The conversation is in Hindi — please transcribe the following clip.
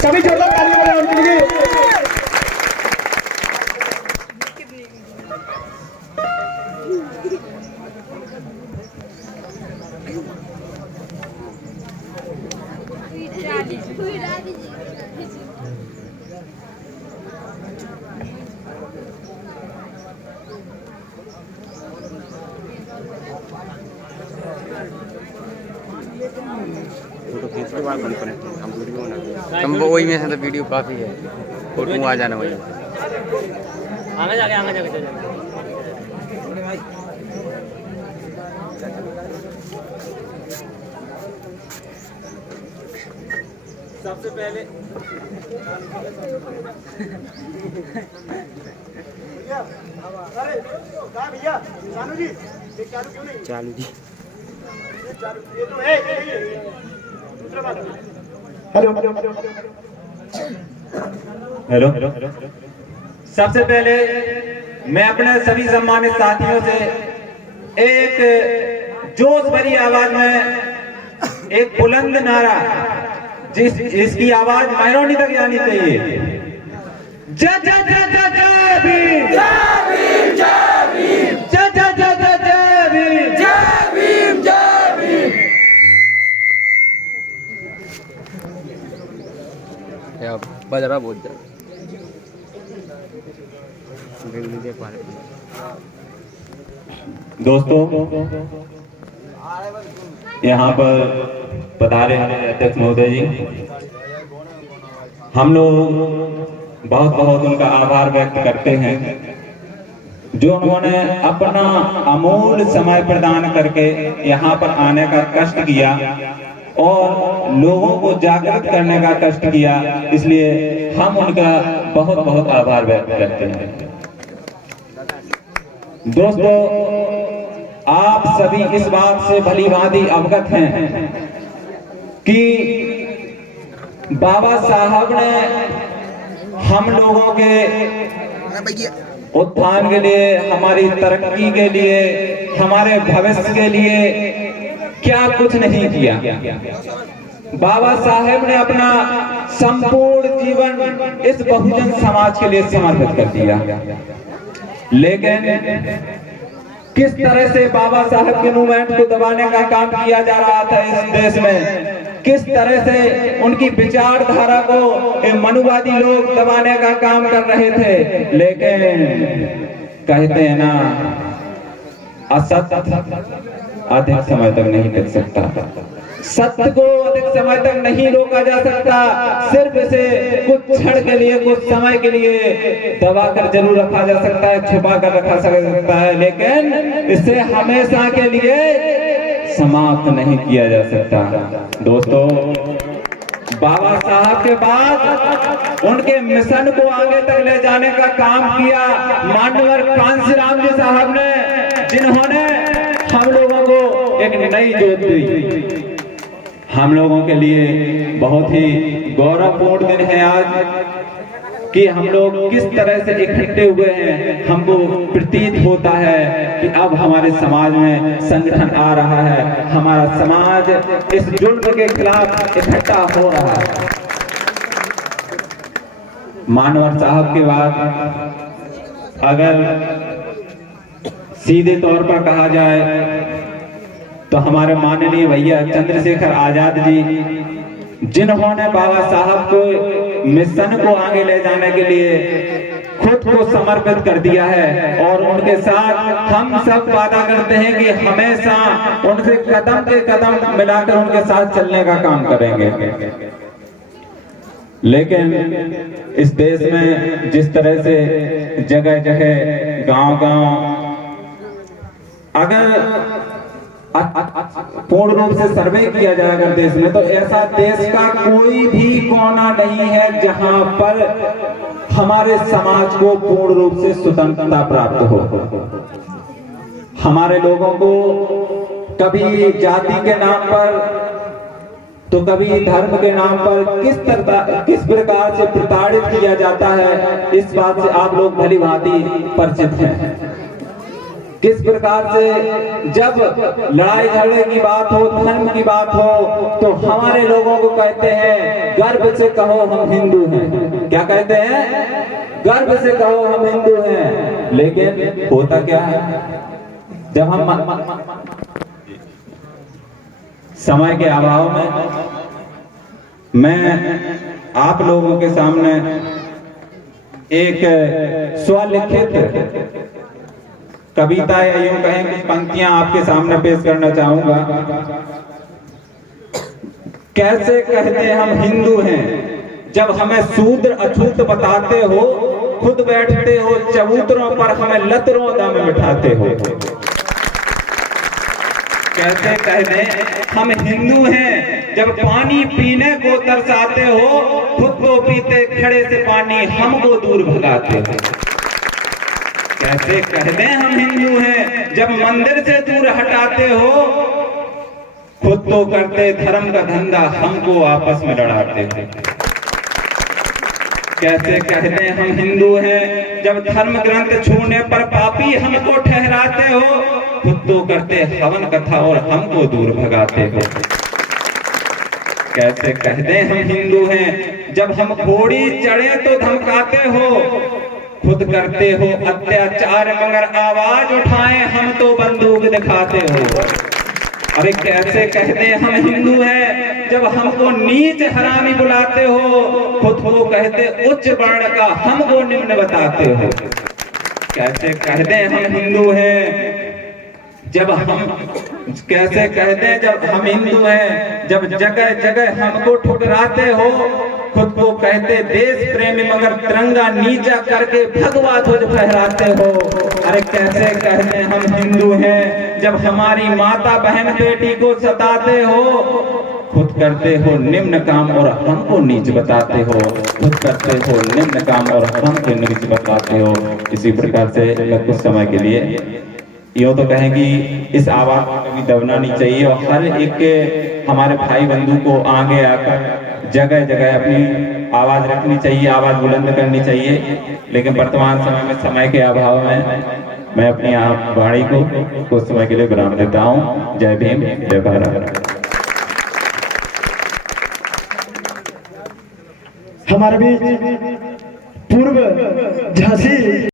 सभी जोरदार तालियां बजाएं उनके लिए। फोटो खींच के बाद बंद करें, हम वीडियो बना हम वही में से तो वीडियो काफ़ी है, फोटो आ जाना वही आगे जाके चल जाए। सबसे पहले भैया चालू जी, चालू क्यों नहीं? चालू जी ये तो है दूसरा बात। हेलो हेलो, सबसे पहले मैं अपने सभी सम्मानित साथियों से एक जोश भरी आवाज में एक बुलंद नारा जिसकी आवाज मैरोनी तक जानी चाहिए। जय जय जय जय जय भीम, जय भीम, जय भीम, जय जय जय जय जय भीम, जय भीम, जय भीम। बजरा बहुत ज्यादा दोस्तों, यहाँ पर पधारे हमारे अध्यक्ष महोदय जी, हम लोग बहुत बहुत उनका आभार व्यक्त करते हैं जो उन्होंने अपना अमूल्य समय प्रदान करके यहाँ पर आने का कष्ट किया और लोगों को जागृत करने का कष्ट किया। इसलिए हम उनका बहुत बहुत आभार व्यक्त करते हैं। दोस्तों, आप सभी इस बात से भली भांति अवगत हैं कि बाबा साहब ने हम लोगों के उत्थान के लिए, हमारी तरक्की के लिए, हमारे भविष्य के लिए क्या कुछ नहीं किया। बाबा साहेब ने अपना संपूर्ण जीवन इस बहुजन समाज के लिए समर्पित कर दिया। लेकिन किस तरह से बाबा साहब के मूवमेंट को दबाने का काम किया जा रहा था इस देश में, किस तरह से उनकी विचारधारा को मनुवादी लोग दबाने का काम कर रहे थे। लेकिन कहते हैं ना, असत्य अधिक समय तक नहीं टिक सकता, सत्य को अधिक समय तक नहीं रोका जा सकता। सिर्फ इसे कुछ क्षण के लिए, कुछ समय के लिए दबा कर जरूर रखा जा सकता है, छुपा कर रखा जा सकता है, लेकिन इसे हमेशा के लिए समाप्त नहीं किया जा सकता। दोस्तों, बाबा साहब के बाद उनके मिशन को आगे तक ले जाने का काम किया मानवर कांसीराम जी साहब ने, जिन्होंने हम लोगों को एक नई जोत दी। हम लोगों के लिए बहुत ही गौरवपूर्ण दिन है आज कि हम लोग किस तरह से इकट्ठे हुए हैं। हमको प्रतीत होता है कि अब हमारे समाज में संगठन आ रहा है, हमारा समाज इस जुल्म के खिलाफ इकट्ठा हो रहा है। मानवर साहब के बाद अगर सीधे तौर पर कहा जाए तो हमारे माननीय भैया चंद्रशेखर आजाद जी, जिन्होंने बाबा साहब को मिशन को आगे ले जाने के लिए खुद को समर्पित कर दिया है, और उनके साथ हम सब वादा करते हैं कि हमेशा उनसे कदम के कदम मिलाकर उनके साथ चलने का काम करेंगे। लेकिन इस देश में जिस तरह से जगह जगह, गांव-गांव अगर पूर्ण रूप से सर्वे किया जाए अगर देश में, तो ऐसा देश का कोई भी कोना नहीं है जहां पर हमारे समाज को पूर्ण रूप से स्वतंत्रता प्राप्त हो। हमारे लोगों को कभी जाति के नाम पर तो कभी धर्म के नाम पर किस प्रकार से प्रताड़ित किया जाता है, इस बात से आप लोग भली भांति परिचित हैं। किस प्रकार से जब लड़ाई झगड़े की बात हो, धर्म की बात हो, तो हमारे लोगों को कहते हैं गर्व से कहो हम हिंदू हैं। क्या कहते हैं? गर्व से कहो हम हिंदू हैं। लेकिन होता क्या है, जब हम समय के अभाव में मैं आप लोगों के सामने एक स्वलिखित कविता या यूं कहें कुछ पंक्तियां आपके सामने पेश करना चाहूंगा। कैसे कहते हम हिंदू हैं जब हमें शूद्र अछूत बताते हो, खुद बैठते हो चबूतरों पर हमें लतरों दम बिठाते हो। कैसे कहते हम हिंदू हैं जब पानी पीने को तरसाते हो, खुद को पीते खड़े से पानी हमको दूर भगाते हो। कैसे कहते हम हिंदू हैं जब मंदिर से दूर हटाते हो, खुद तो करते धर्म का धंधा हमको आपस में लड़ाते हो। कैसे कहते हम हिंदू हैं जब धर्म ग्रंथ छूने पर पापी हमको ठहराते हो, खुद तो करते हवन कथा और हमको दूर भगाते हो। कैसे कहते हम हिंदू हैं जब हम घोड़ी चढ़े तो धमकाते हो, खुद करते हो अत्याचार मगर आवाज उठाए हम तो बंदूक दिखाते हो। अरे कैसे कहते हम हिंदू हैं जब हमको नीच हरामी बुलाते हो, खुद को कहते उच्च वर्ण का हमको निम्न बताते हो। कैसे कहते हम हिंदू हैं जब हम कैसे कहते हैं जब हम हिंदू हैं जब जगह जगह हमको ठुकराते हो, खुद को कहते देश प्रेमी मगर तिरंगा नीचा करके भगवा ध्वज फहराते हो। अरे कैसे कहते हम हिंदू हैं जब हमारी माता बहन बेटी को सताते हो, खुद करते हो निम्न काम और हमको नीच बताते हो। खुद करते हो निम्न काम और हमको नीच बताते हो। इसी प्रकार से कुछ समय के लिए यूँ तो कहें कि इस आवाज को कभी दबना नहीं चाहिए और हर एक के हमारे भाई बंधु को आगे आकर जगह जगह अपनी आवाज रखनी चाहिए, आवाज बुलंद करनी चाहिए। लेकिन वर्तमान समय में समय के अभाव में मैं अपनी वाणी को कुछ समय के लिए विराम देता हूँ। जय भीम, जय भारत। हमारे बीच पूर्व झांसी